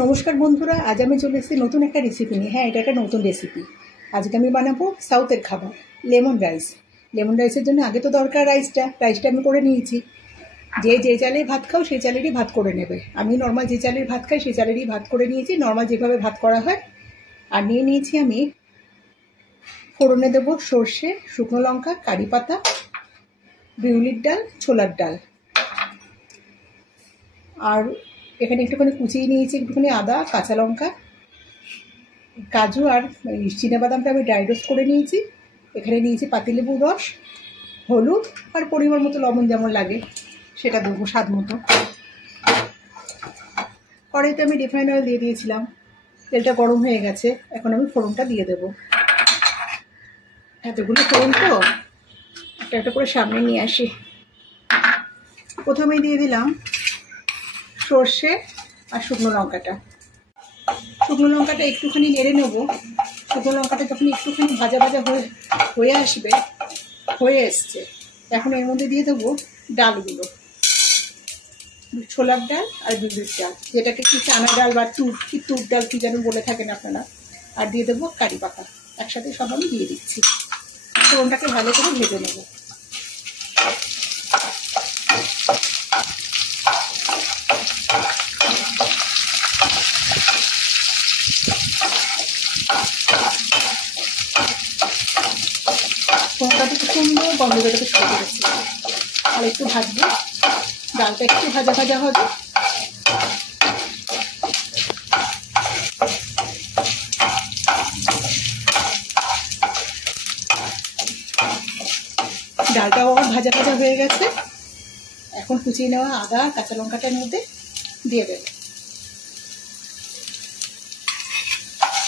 নমস্কার বন্ধুরা, আজ আমি চলে এসেছি নতুন একটা রেসিপি নিয়ে। হ্যাঁ, এটা একটা নতুন রেসিপি। আজকে আমি বানাবো সাউথের খাবার, লেমন রাইস। লেমন রাইসের জন্য আগে তো দরকার রাইসটা আমি করে নিয়েছি। যে চালের ভাত খাও সেই চালেরই ভাত করে নেবে। আমি নর্মাল যে চালের ভাত খাই সেই চালেরই ভাত করে নিয়েছি, নর্মাল যেভাবে ভাত করা হয়। আর নিয়ে নিয়েছি আমি ফোড়নে দেবো সর্ষে, শুকনো লঙ্কা, কারি পাতা, বিউলির ডাল, ছোলার ডাল। আর এখানে একটুখানি কুচিয়ে নিয়েছি একটুখানি আদা, কাঁচা লঙ্কা, কাজু আর চিনাবাদামটা আমি ড্রাই রোস্ট করে নিয়েছি। এখানে নিয়েছি পাতিলেবুর রস, হলুদ আর পরিমাণ মতো লবণ যেমন লাগে সেটা দেবো স্বাদ মতো। কড়াইতে আমি রিফাইন অয়েল দিয়ে দিয়েছিলাম, তেলটা গরম হয়ে গেছে। এখন আমি ফোড়নটা দিয়ে দেবো। এতগুলো ফোড়ন তো একটা একটা করে সামনে নিয়ে আসি। প্রথমেই দিয়ে দিলাম সর্ষে আর শুকনো লঙ্কাটা। শুকনো লঙ্কাটা একটুখানি নেড়ে নেবো। শুকনো লঙ্কাটা যখন একটুখানি ভাজা ভাজা হয়ে আসবে, হয়ে এসছে, এখন এর মধ্যে দিয়ে দেবো ডালগুলো, ছোলার ডাল আর বিউলির ডাল, যেটাকে কি চানা ডাল বা তুর ডাল কি যেন বলে থাকেন আপনারা। আর দিয়ে দেবো কারি পাতা। একসাথে সব আমি দিয়ে দিচ্ছি। ফোড়নটাকে ভালো করে ভেজে নেবো। ফোড়নটা একটু সুন্দর গন্ধ বেরোতে শুরু করেছি। আর একটু ভাজবো, ডালটা একটু ভাজা ভাজা হবে। ডালটাও আমার ভাজা ভাজা হয়ে গেছে। এখন কুচিয়ে নেওয়া আদা, কাঁচা লঙ্কাটার মধ্যে দিয়ে দেবো।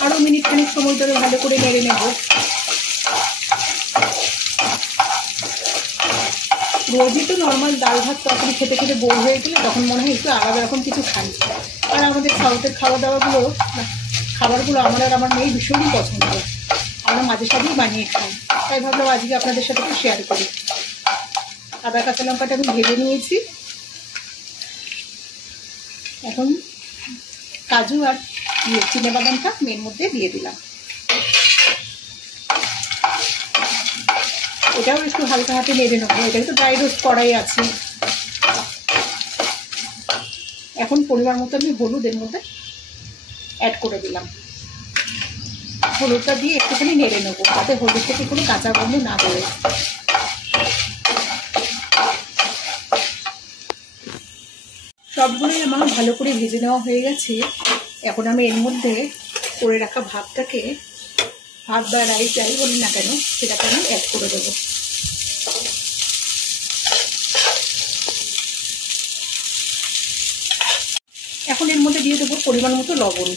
আরও মিনিট খানিক সময় ধরে ভালো করে নেড়ে নেব। রোজই তো নর্মাল ডাল ভাত তরকারি খেতে খেতে বোর হয়ে গেলে তখন মনে হয় একটু আলাদা রকম কিছু খাই। আর আমাদের সাউথের খাবারগুলো আমার আর আমার মেয়ে ভীষণই পছন্দ। আমরা মাঝে সাঝেই বানিয়ে খাই, তাই ভাবলাম আজকে আপনাদের সাথে একটু শেয়ার করি। আদা কাঁচা লঙ্কাটা আমি ভেজে নিয়েছি। এখন কাজু আর চিনাবাদামটা এর মধ্যে দিয়ে দিলাম। এটাও একটু হালকা হাতে নেড়ে নেবো। এটা একটু ড্রাই রোস্ট করাই আছে। এখন পরিমাণ মতো আমি হলুদের মধ্যে অ্যাড করে দিলাম। হলুদটা দিয়ে একটুখানি নেড়ে নেবো, যাতে হলুদ থেকে কোনো কাঁচা গন্ধ না বেরোয়। সবগুলোই আমার ভালো করে ভেজে নেওয়া হয়ে গেছে। এখন আমি এর মধ্যে করে রাখা ভাতটাকে, ভাত বা রাইস যাই বলি না কেন, সেটাকে আমি অ্যাড করে দেবো। এখন এর মধ্যে দিয়ে দেবো পরিমাণ মতো লবণ।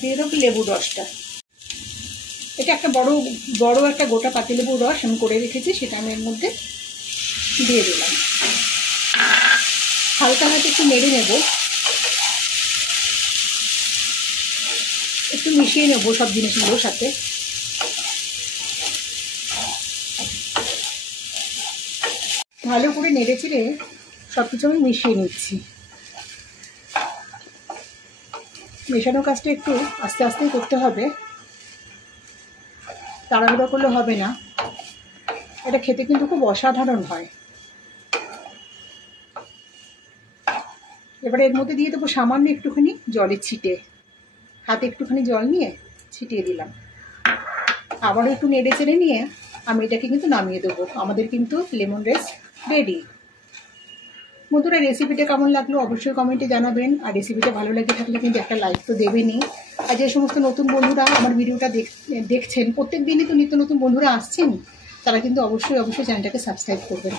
দিয়ে দেবো লেবুর রসটা। এটা একটা বড় একটা গোটা পাতিলেবুর রস আমি করে রেখেছি, সেটা আমি এর মধ্যে দিয়ে দিলাম। হালকা হাতে একটু নেড়ে নেব, একটু মিশিয়ে নেবো সব জিনিসগুলোর সাথে। ভালো করে নেড়ে চেড়ে সব কিছু আমি মিশিয়ে নিচ্ছি। মেশানোর কাজটা একটু আস্তে আস্তেই করতে হবে, তাড়াহুড়ো করলে হবে না। এটা খেতে কিন্তু খুব অসাধারণ হয়। এবারে এর মধ্যে দিয়ে দেবো সামান্য একটুখানি জলের ছিটে। হাতে একটুখানি জল নিয়ে ছিটিয়ে দিলাম। আবারও একটু নেড়ে চেড়ে নিয়ে আমি এটাকে কিন্তু নামিয়ে দেবো। আমাদের কিন্তু লেমন রাইস রেডি। বন্ধুরা, রেসিপিটা কেমন লাগলো অবশ্যই কমেন্টে জানাবেন। আর রেসিপিটা ভালো লেগে থাকলে কিন্তু একটা লাইক তো দেবেনই। আর যে সমস্ত নতুন বন্ধুরা আমার ভিডিওটা দেখছেন, প্রত্যেক দিনই তো নিত্য নতুন বন্ধুরা আসছেন, তারা কিন্তু অবশ্যই চ্যানেলটাকে সাবস্ক্রাইব করবেন।